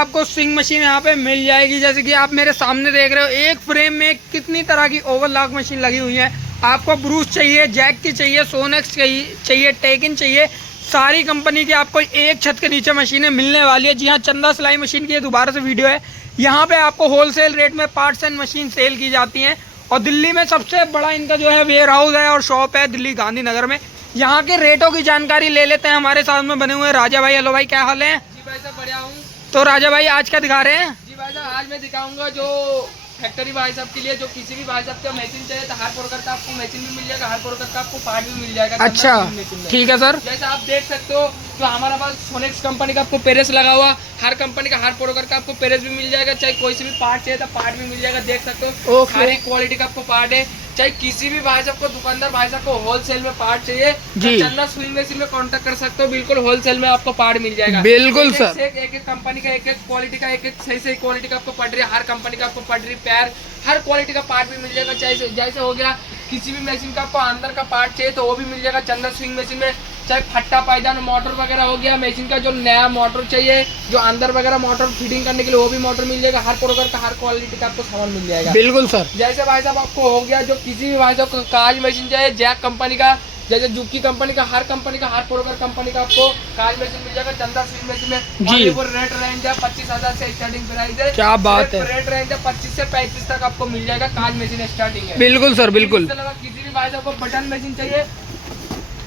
आपको swing machine यहाँ पे मिल जाएगी। जैसे कि आप मेरे सामने देख रहे हो, एक फ्रेम में कितनी तरह की ओवरलॉक मशीन लगी हुई है। आपको ब्रूस चाहिए, जैक की चाहिए, सोनेक्स चाहिए, टेकिन चाहिए, सारी कंपनी की आपको एक छत के नीचे मशीनें मिलने वाली है। जी हाँ, चंदा सिलाई मशीन की ये दोबारा से वीडियो है। यहाँ पे आपको होलसेल रेट में पार्ट्स एंड मशीन सेल की जाती हैं और दिल्ली में सबसे बड़ा इनका जो है वेयर हाउस है और शॉप है दिल्ली गांधीनगर में। यहाँ के रेटों की जानकारी ले लेते हैं। हमारे साथ में बने हुए हैं राजा भाई। हेलो भाई, क्या हाल है? जी भाई साहब, बढ़िया हूँ। तो राजा भाई आज क्या दिखा रहे हैं? जी भाई साहब, आज मैं दिखाऊंगा जो फैक्ट्री भाई साहब के लिए, जो किसी भी भाई साहब का मशीन चाहिए तो हर प्रकार का आपको मशीन भी मिल जाएगा, हर प्रकार का आपको पार्ट भी मिल जाएगा। अच्छा, ठीक है सर। जैसे आप देख सकते हो तो हमारे पास सोनेक्स कंपनी का आपको पेरेस लगा हुआ, हर कंपनी का हर प्रकार का आपको पेरेस भी मिल जाएगा। चाहे कोई से भी पार्ट चाहिए तो पार्ट भी मिल जाएगा, देख सकते हो। सारी क्वालिटी का आपको पार्ट है। चाहे किसी भी भाई साहब को, दुकानदार भाई साहब को होलसेल में पार्ट चाहिए तो चंदा स्विंग मशीन में कांटेक्ट कर सकते हो। बिल्कुल होलसेल में आपको पार्ट मिल जाएगा। बिल्कुल सर। एक एक कंपनी का, एक एक क्वालिटी का, एक एक सही क्वालिटी का आपको पड़ रही है। हर कंपनी का आपको पड़ रही पैर, हर क्वालिटी का पार्ट भी मिल जाएगा। चाहे जैसे हो गया किसी भी मशीन का आपको अंदर का पार्ट चाहिए तो वो भी मिल जाएगा चंदा स्विंग मशीन में। चाहे फट्टा पायदान मोटर वगैरह हो गया, मशीन का जो नया मोटर चाहिए, जो अंदर वगैरह मोटर फिटिंग करने के लिए वो भी मोटर मिल जाएगा। हर प्रकार का, हर क्वालिटी का आपको सामान मिल जाएगा। बिल्कुल सर। जैसे भाई साहब आपको हो गया जो किसी भी भाई साहब को काज मशीन चाहिए, जैक कंपनी का, जैसे जुक्की कंपनी का, हर कंपनी का, हर प्रकार कंपनी का आपको काज मशीन मिल जाएगा चंदा स्विंग मशीन में। जी। रेट रेंज है 25,000 से स्टार्टिंग प्राइस है। क्या बात है। रेट रेंज है 25 से 35 तक आपको मिल जाएगा। काज मशीन स्टार्टिंग है। बिल्कुल सर, बिल्कुल। इसके अलावा किसी भी भाई साहब को बटन मशीन चाहिए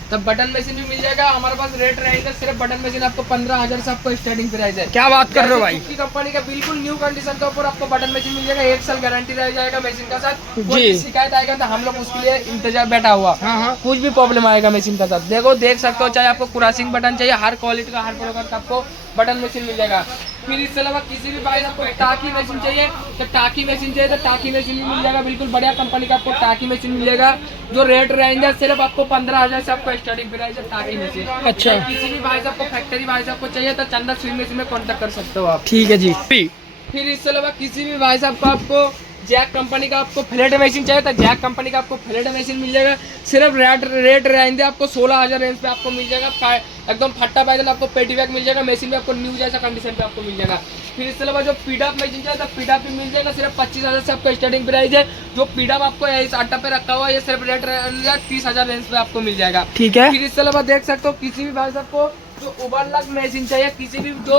तो बटन मशीन भी मिल जाएगा। हमारे पास रेट रहेगा सिर्फ बटन मशीन आपको 15,000 से आपको स्टार्टिंग प्राइस है। क्या बात कर रहे हो भाई? जुक्की कंपनी का बिल्कुल न्यू कंडीशन के ऊपर आपको बटन मशीन मिल जाएगा। 1 साल गारंटी रह जाएगा मशीन का साथ। कोई भी शिकायत आएगा तो हम लोग उसके लिए इंतजार बैठा हुआ। हाँ। कुछ भी प्रॉब्लम आएगा मशीन का साथ, देखो देख सकते हो। चाहे आपको क्रॉसिंग बटन चाहिए, हर क्वालिटी का, हर प्रकार का आपको बटन मशीन मिल जाएगा। फिर इसके अलावा किसी भी भाई आपको टाकी मशीन चाहिए तो टाकी मशीन चाहिए तो टाकी मशीन भी मिल जाएगा। बिल्कुल बढ़िया कंपनी का आपको टाकी मशीन मिल जाएगा। जो रेट रहेंगे सिर्फ आपको 15,000 से आपको स्टार्टिंग प्राइस है टाकी मशीन। अच्छा। किसी भी भाई साहब को फैक्ट्री भाई साहब को चाहिए तो चंदा स्विंग मशीन में कॉन्टेक्ट कर सकते हो आप। ठीक है जी। फिर इसके अलावा किसी भी भाई साहब को आपको जैक कंपनी का आपको फ्लैट मशीन चाहिए तो जैक कंपनी का आपको फ्लैट मशीन मिल जाएगा। सिर्फ रेट रहेंगे आपको 16,000 रेंज पे आपको मिल जाएगा। एकदम फट्टा पैदल आपको पेटी बैग मिल जाएगा। मशीन में आपको न्यू जैसा कंडीशन पे आपको मिल जाएगा। फिर इसके अलावा जो पीडाप मशीन चाहिए तो पीडाप भी मिल जाएगा। सिर्फ 25,000 से आपको स्टार्टिंग प्राइस है। जो पीडाप आपको इस अड्डा पे रखा हुआ है ये सिर्फ रेट 30,000 रेंज पे आपको मिल जाएगा। ठीक है। फिर इसके अलावा देख सकते हो किसी भी भाई साहब को जो ओवरलॉक मशीन चाहिए, किसी भी जो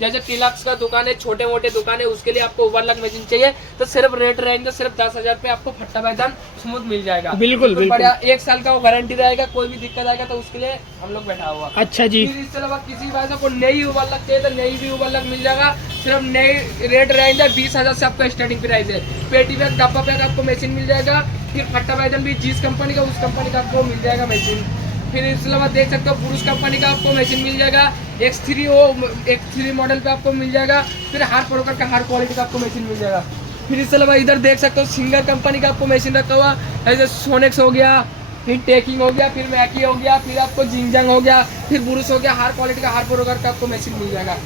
जैसे टिलक्स का दुकान है, छोटे मोटे दुकान है, उसके लिए आपको ओवरलॉक मशीन चाहिए तो सिर्फ रेट रहेंगे सिर्फ 10,000 पे आपको फट्टा पैदान स्मूथ मिल जाएगा। बिल्कुल बढ़िया। 1 साल का गारंटी रहेगा। कोई भी दिक्कत आएगा तो उसके लिए हम लोग बैठा हुआ। अच्छा जी। फिर इसके अलावा किसी भाई साहब को नई ओवरलॉक चाहिए तो नई भी ओवरलॉक मिल जाएगा। सिर्फ नई रेट रहेंगे 20,000 से आपका स्टार्टिंग प्राइस है। पेटी बैग, डब्बा बैग आपको मशीन मिल जाएगा। फिर फट्टा पैदान भी जिस कंपनी का, उस कंपनी का आपको मिल जाएगा मशीन। फिर इसके अलावा देख सकते हो पुरुष कंपनी का आपको मशीन मिल जाएगा। X3 मॉडल पे आपको मिल जाएगा। फिर हर प्रकार का, हर क्वालिटी का आपको मशीन मिल जाएगा। फिर इसके अलावा इधर देख सकते हो सिंगर कंपनी का आपको मशीन रखा हुआ, जैसे सोनेक्स हो गया, फिर टेकिंग हो गया, फिर मैकी हो गया, फिर आपको जिंगजंग हो गया, फिर बुरुस हो गया। हर क्वालिटी का, हर प्रकार का आपको मशीन मिल जाएगा।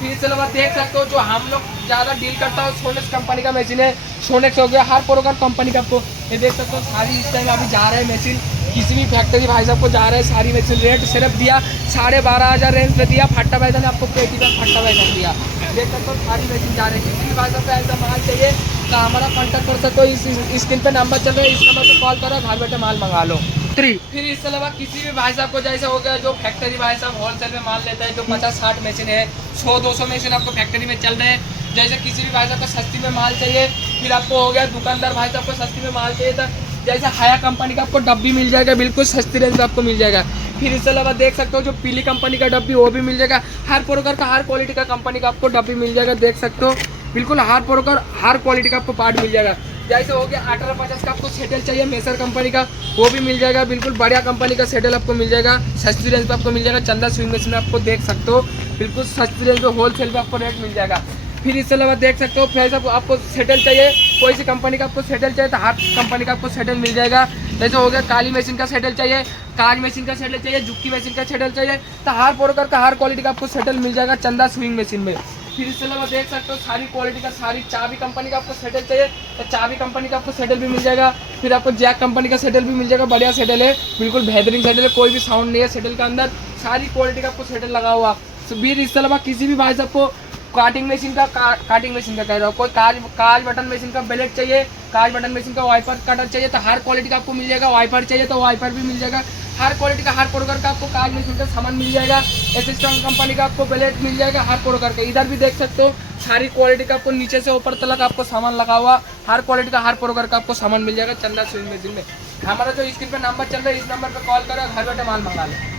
फिर इसके अलावा देख सकते हो जो हम लोग ज़्यादा डील करता हूँ सोनेक्स कंपनी का मशीन है। सोनेक्स हो गया, हर प्रकार कंपनी का आपको ये देख सकते हो। सारी इस टाइम अभी जा रहे हैं मशीन, किसी भी फैक्ट्री भाई साहब को जा रहे हैं सारी मशीन। रेट सिर्फ दिया 12,500 रेंज पे दिया। फट्टा पैदल आपको पेटी पर फट्टा पैदल दिया। देख सकते हो सारी मशीन जा रही है। किसी भी भाई साहब को ऐसा माल चाहिए तो हमारा कॉन्टैक्ट कर सकते हो। इस स्क्रीन पे नंबर चल रहा है, इस नंबर पे कॉल करो, घर बैठे माल मंगा लो। फिर इसके अलावा किसी भी भाई साहब को जैसे हो गया जो फैक्ट्री भाई साहब होलसेल में माल लेता है, जो 50-60 मशीन है, 100-200 मशीन आपको फैक्ट्री में चल रहे हैं। जैसे किसी भी भाई साहब को सस्ती में माल चाहिए, फिर आपको हो गया दुकानदार भाई साहब को सस्ती में माल चाहिए था, जैसे हाया कंपनी का आपको डब्बी मिल जाएगा। बिल्कुल सस्ती रेंज में आपको मिल जाएगा। फिर इसके अलावा देख सकते हो जो पीली कंपनी का डब्बी वो भी मिल जाएगा। हर प्रकार का, हर क्वालिटी का कंपनी का आपको डब्बी मिल जाएगा। देख सकते हो बिल्कुल हर प्रकार, हर क्वालिटी का आपको पार्ट मिल जाएगा। जैसे हो गया 1850 का आपको सेटल चाहिए मेसर कंपनी का, वो भी मिल जाएगा। बिल्कुल बढ़िया कंपनी का सेटल आपको मिल जाएगा। सस्ती रेंज पे आपको मिल जाएगा। चंदा स्विंग मशीन में आपको देख सकते हो बिल्कुल सस्ती रेंज पे होलसेल पे आपको रेट मिल जाएगा। फिर इसके अलावा देख सकते हो फिर आपको सेटल चाहिए, कोई सी कंपनी का आपको सेटल चाहिए तो हर कंपनी का आपको सेटल मिल जाएगा। जैसे हो गया काली मशीन का सेटल चाहिए, काज मशीन का सेटल चाहिए, जुक्की मशीन का सेटल चाहिए तो हर प्रकार का, हर क्वालिटी का आपको सेटल मिल जाएगा चंदा स्विंग मशीन में। फिर इसके अलावा देख सकते हो सारी क्वालिटी का, सारी चाबी कंपनी का आपको सेटल चाहिए तो चाबी कंपनी का आपको सेटल भी मिल जाएगा। फिर आपको जैक कंपनी का सेटल भी मिल जाएगा। बढ़िया सेटल है, बिल्कुल बेहतरीन सेटल है, कोई भी साउंड नहीं है सेटल के अंदर। सारी क्वालिटी का आपको सेटल लगा हुआ। फिर इसके अलावा किसी भी भाई साहब को काटिंग मशीन का काटिंग मशीन का कह रहा हूँ, कोई काज बटन मशीन का ब्लेड चाहिए, काज बटन मशीन का वाइपर कटर चाहिए तो हर क्वालिटी का आपको मिल जाएगा। वाइपर चाहिए तो वाइपर भी मिल जाएगा। हर क्वालिटी का हर प्रोडक्ट का आपको काज मशीन का सामान मिल जाएगा। एसिस्टेंट कंपनी का आपको ब्लेड मिल जाएगा हर प्रोडक्ट का। इधर भी देख सकते हो सारी क्वालिटी का आपको नीचे से ऊपर तक आपको सामान लगा हुआ, हर क्वालिटी का हर प्रोडक्ट का आपको सामान मिल जाएगा चंदा स्विंग मशीन में। हमारा जो स्क्रीन पे नंबर चल रहा है इस नंबर पे कॉल करो, घर बैठे माल मंगा लो।